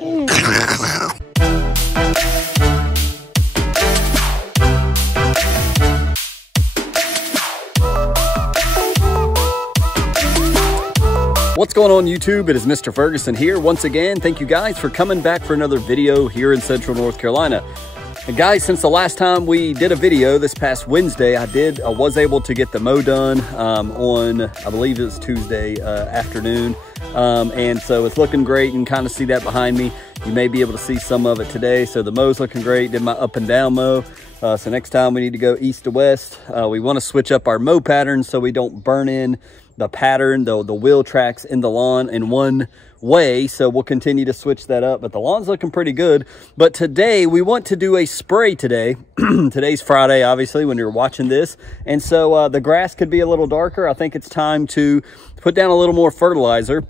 What's going on YouTube? It is Mr. Ferguson here once again. Thank you guys for coming back for another video here in Central North Carolina. And guys, since the last time we did a video this past Wednesday, I was able to get the mow done on, I believe it was Tuesday afternoon. And so it's looking great. You can kind of see that behind me. You may be able to see some of it today. So the mow's looking great. Did my up and down mow. So next time we need to go east to west. We want to switch up our mow pattern so we don't burn in the pattern, the wheel tracks in the lawn in one way. So we'll continue to switch that up, but the lawn's looking pretty good. But today we want to do a spray today. Today's Friday, obviously, when you're watching this. And so the grass could be a little darker. I think it's time to put down a little more fertilizer.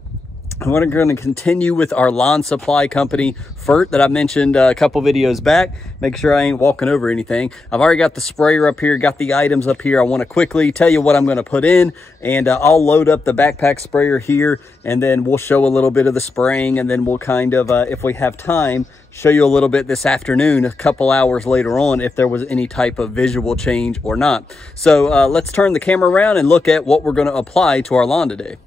And we're going to continue with our Lawn Supply Company FERT that I mentioned a couple videos back. Make sure I ain't walking over anything. I've already got the sprayer up here, got the items up here. I want to quickly tell you what I'm going to put in, and I'll load up the backpack sprayer here, and then we'll show a little bit of the spraying, and then we'll kind of, if we have time, show you a little bit this afternoon, a couple hours later on, if there was any type of visual change or not. So let's turn the camera around and look at what we're going to apply to our lawn today.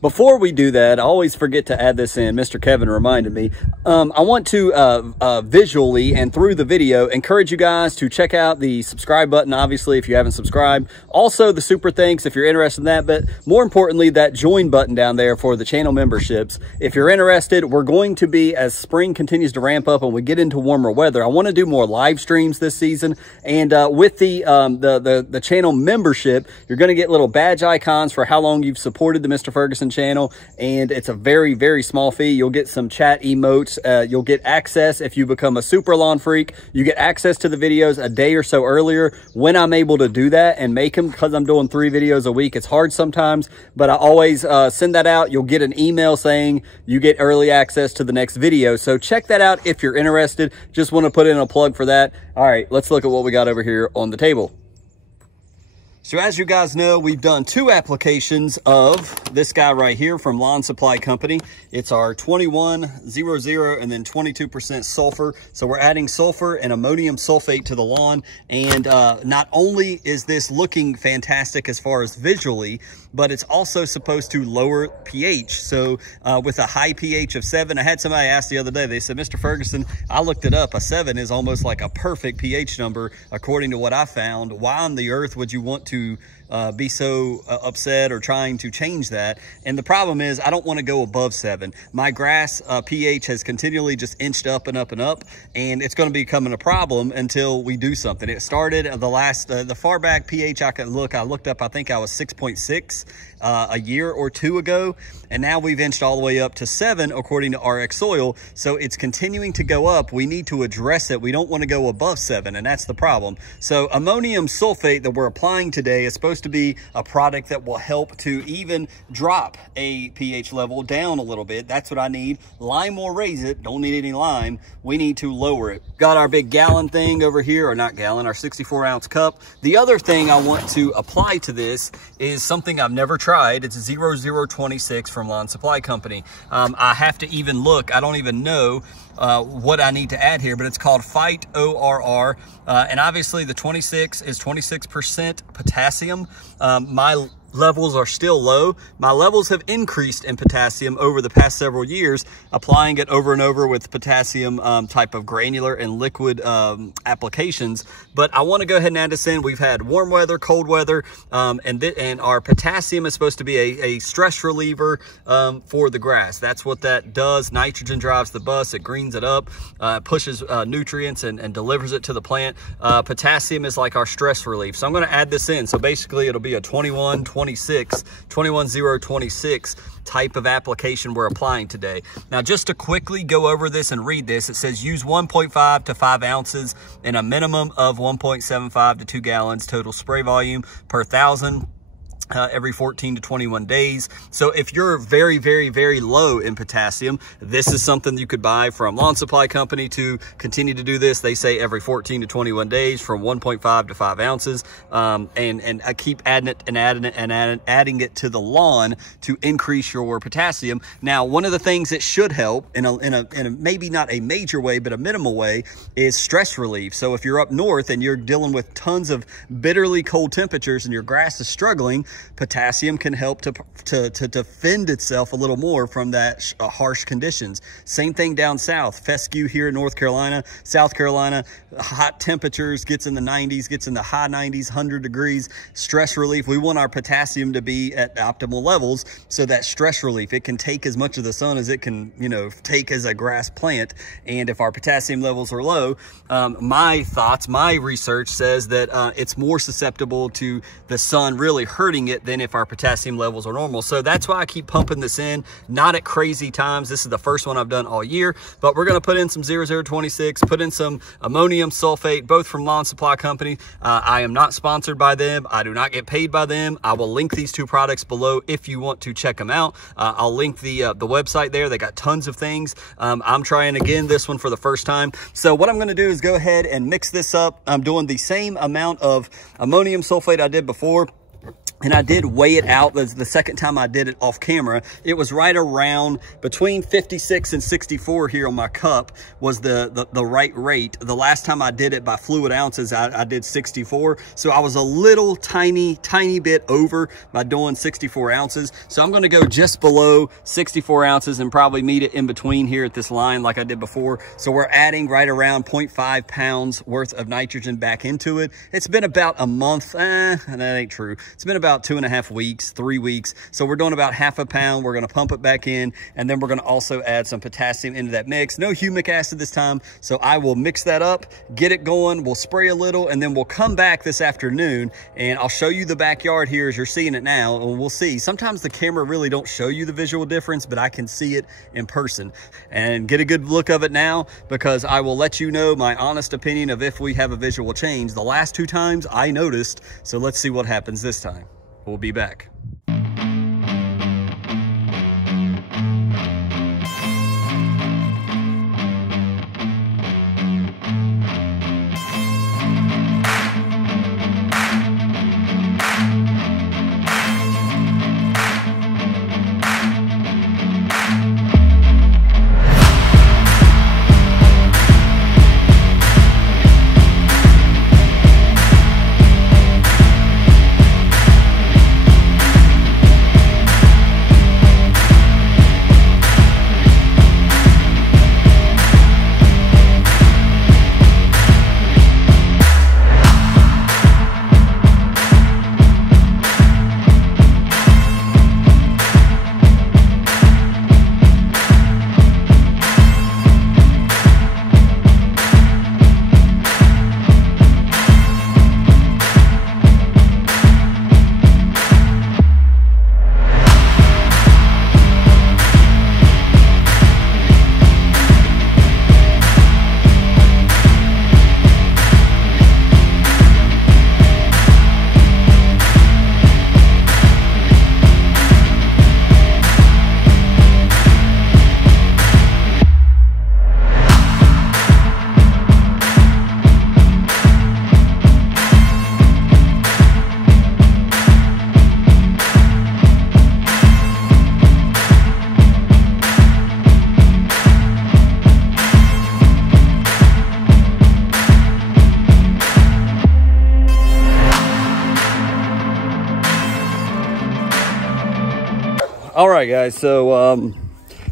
Before we do that, I always forget to add this in. Mr. Kevin reminded me. I want to visually and through the video encourage you guys to check out the subscribe button, obviously, if you haven't subscribed. Also, the super thanks if you're interested in that. But more importantly, that join button down there for the channel memberships. If you're interested, we're going to be, as spring continues to ramp up and we get into warmer weather, I want to do more live streams this season. And with the channel membership, you're going to get little badge icons for how long you've supported the Mr. Ferguson channel, and it's a very, very small fee. You'll get some chat emotes. You'll get access if you become a super lawn freak. You get access to the videos a day or so earlier when I'm able to do that and make them, because I'm doing 3 videos a week. It's hard sometimes, but I always send that out. You'll get an email saying you get early access to the next video. So check that out if you're interested. Just want to put in a plug for that. All right, let's look at what we got over here on the table. So as you guys know, we've done 2 applications of this guy right here from Lawn Supply Company. It's our 2100 and then 22% sulfur. So we're adding sulfur and ammonium sulfate to the lawn. And not only is this looking fantastic as far as visually, but it's also supposed to lower pH. So with a high pH of 7, I had somebody ask the other day, they said, Mr. Ferguson, I looked it up. A 7 is almost like a perfect pH number, according to what I found. Why on the earth would you want to be so upset or trying to change that? And the problem is I don't want to go above 7. My grass pH has continually just inched up and up and up, and it's going to be becoming a problem until we do something. It started the far back pH I looked up, I think I was 6.6 a year or 2 ago, and now we've inched all the way up to 7 according to RX Soil. So it's continuing to go up. We need to address it. We don't want to go above 7, and that's the problem. So ammonium sulfate that we're applying today is supposed to be a product that will help to even drop a pH level down a little bit. That's what I need. Lime will raise it. Don't need any lime. We need to lower it. Got our big gallon thing over here, or not gallon, our 64-ounce cup. The other thing I want to apply to this is something I've never tried. It's 0026 from Lawn Supply Company. I have to even look. I don't even know what I need to add here, but it's called Fight ORR. And obviously the 26 is 26% potassium. My levels are still low. My levels have increased in potassium over the past several years, applying it over and over with potassium type of granular and liquid applications. But I want to go ahead and add this in. We've had warm weather, cold weather, and our potassium is supposed to be a stress reliever for the grass. That's what that does. Nitrogen drives the bus. It greens it up, pushes nutrients and delivers it to the plant. Potassium is like our stress relief. So I'm going to add this in. So basically it'll be a 21026 type of application we're applying today. Now, just to quickly go over this and read this, it says use 1.5 to 5 ounces in a minimum of 1.75 to 2 gallons total spray volume per 1,000. every 14 to 21 days. So if you're very, very, very low in potassium, this is something you could buy from Lawn Supply Company to continue to do this. They say every 14 to 21 days from 1.5 to 5 ounces. And I keep adding it and adding it to the lawn to increase your potassium. Now, one of the things that should help in a maybe not a major way, but a minimal way, is stress relief. So if you're up north and you're dealing with tons of bitterly cold temperatures and your grass is struggling, potassium can help to defend itself a little more from that harsh conditions. Same thing down south, fescue here in North Carolina, South Carolina, hot temperatures, gets in the 90s, gets in the high 90s, 100 degrees. Stress relief, we want our potassium to be at optimal levels, so that stress relief, it can take as much of the sun as it can, you know, take as a grass plant. And if our potassium levels are low, my research says that it's more susceptible to the sun really hurting it than if our potassium levels are normal. So that's why I keep pumping this in, not at crazy times. This is the first one I've done all year, but we're going to put in some 0026, put in some ammonium sulfate, both from Lawn Supply Company. I am not sponsored by them. I do not get paid by them. I will link these two products below if you want to check them out. I'll link the website there. They got tons of things. I'm trying again this one for the first time. So what I'm going to do is go ahead and mix this up. I'm doing the same amount of ammonium sulfate I did before. And I did weigh it out. The second time I did it off camera, it was right around between 56 and 64 here on my cup was the right rate. The last time I did it by fluid ounces, I did 64. So I was a little tiny bit over by doing 64 ounces. So I'm gonna go just below 64 ounces and probably meet it in between here at this line like I did before. So we're adding right around 0.5 pounds worth of nitrogen back into it. It's been about a month, and that ain't true. It's been about 2.5 weeks, 3 weeks. So we're doing about ½ pound. We're going to pump it back in, and then we're going to also add some potassium into that mix. No humic acid this time. So I will mix that up, get it going. We'll spray a little, and then we'll come back this afternoon, and I'll show you the backyard here as you're seeing it now, and we'll see. Sometimes the camera really don't show you the visual difference, but I can see it in person and get a good look of it now, because I will let you know my honest opinion of if we have a visual change. The last 2 times I noticed, so let's see what happens this time. We'll be back. All right, guys, so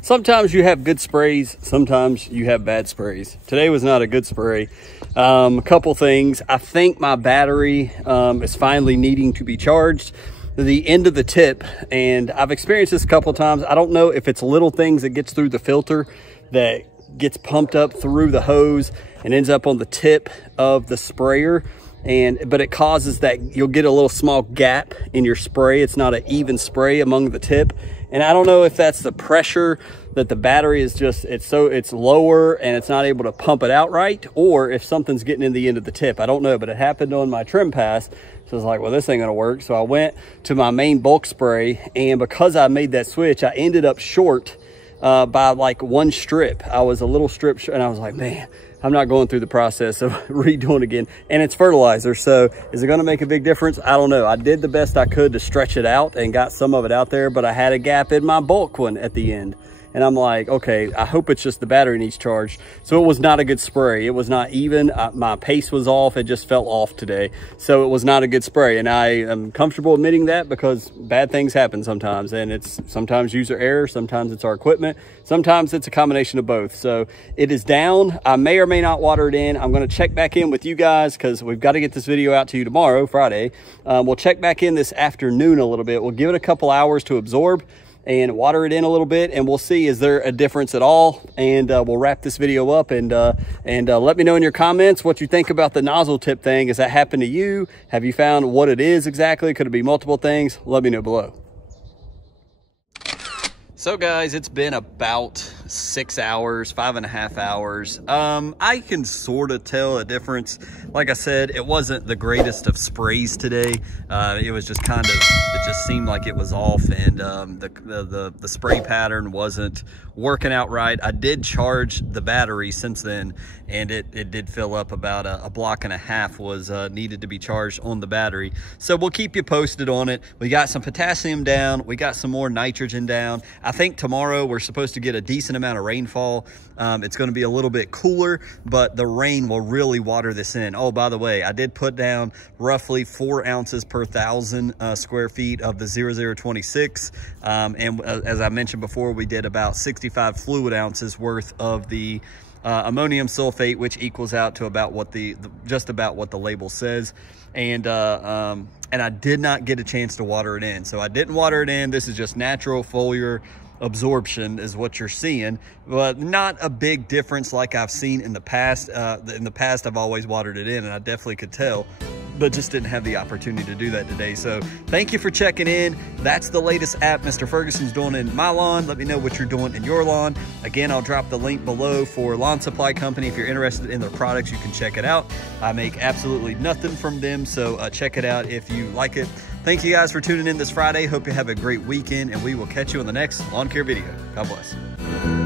sometimes you have good sprays, sometimes you have bad sprays. Today was not a good spray. A couple things. I think my battery is finally needing to be charged. The end of the tip, and I've experienced this a couple of times. I don't know if it's little things that gets through the filter that gets pumped up through the hose and ends up on the tip of the sprayer. But it causes that you'll get a little small gap in your spray. It's not an even spray among the tip, And I don't know if that's the pressure that the battery is just, it's lower and it's not able to pump it out right, or if something's getting in the end of the tip. I don't know, but it happened on my trim pass. So I was like, well, this ain't gonna work. So I went to my main bulk spray, and because I made that switch, I ended up short by like one strip. I was a little strip short, and I was like, man, I'm not going through the process of redoing again. And it's fertilizer, so is it gonna make a big difference? I don't know. I did the best I could to stretch it out and got some of it out there, but I had a gap in my bulk one at the end. And I'm like, okay, I hope it's just the battery needs charged. So it was not a good spray. It was not even, my pace was off. It just fell off today. So it was not a good spray. And I am comfortable admitting that, because bad things happen sometimes. And it's sometimes user error, sometimes it's our equipment, sometimes it's a combination of both. So it is down. I may or may not water it in. I'm gonna check back in with you guys, because we've got to get this video out to you tomorrow, Friday. We'll check back in this afternoon a little bit. We'll give it a couple hours to absorb and water it in a little bit, and we'll see, is there a difference at all? And we'll wrap this video up, and let me know in your comments what you think about the nozzle tip thing. Has that happened to you? Have you found what it is exactly? Could it be multiple things? Let me know below. So guys, it's been about 6 hours, 5.5 hours. I can sort of tell a difference. Like I said, it wasn't the greatest of sprays today. It was just kind of, it just seemed like it was off, and the spray pattern wasn't working out right. I did charge the battery since then, and it did fill up. About a block and a half was needed to be charged on the battery. So we'll keep you posted on it. We got some potassium down. We got some more nitrogen down. I think tomorrow we're supposed to get a decent amount of rainfall. It's going to be a little bit cooler, but the rain will really water this in. Oh, by the way, I did put down roughly 4 ounces per 1,000 square feet of the 0026. And as I mentioned before, we did about 65 fluid ounces worth of the ammonium sulfate, which equals out to about what just about what the label says. And I did not get a chance to water it in. So I didn't water it in. This is just natural foliar absorption is what you're seeing, but not a big difference like I've seen in the past. In the past, I've always watered it in, and I definitely could tell, but just didn't have the opportunity to do that today. So thank you for checking in. That's the latest app Mr. Ferguson's doing in my lawn. Let me know what you're doing in your lawn. Again, I'll drop the link below for Lawn Supply Company. If you're interested in their products, you can check it out. I make absolutely nothing from them, so check it out if you like it. Thank you guys for tuning in this Friday. Hope you have a great weekend, and we will catch you on the next lawn care video. God bless.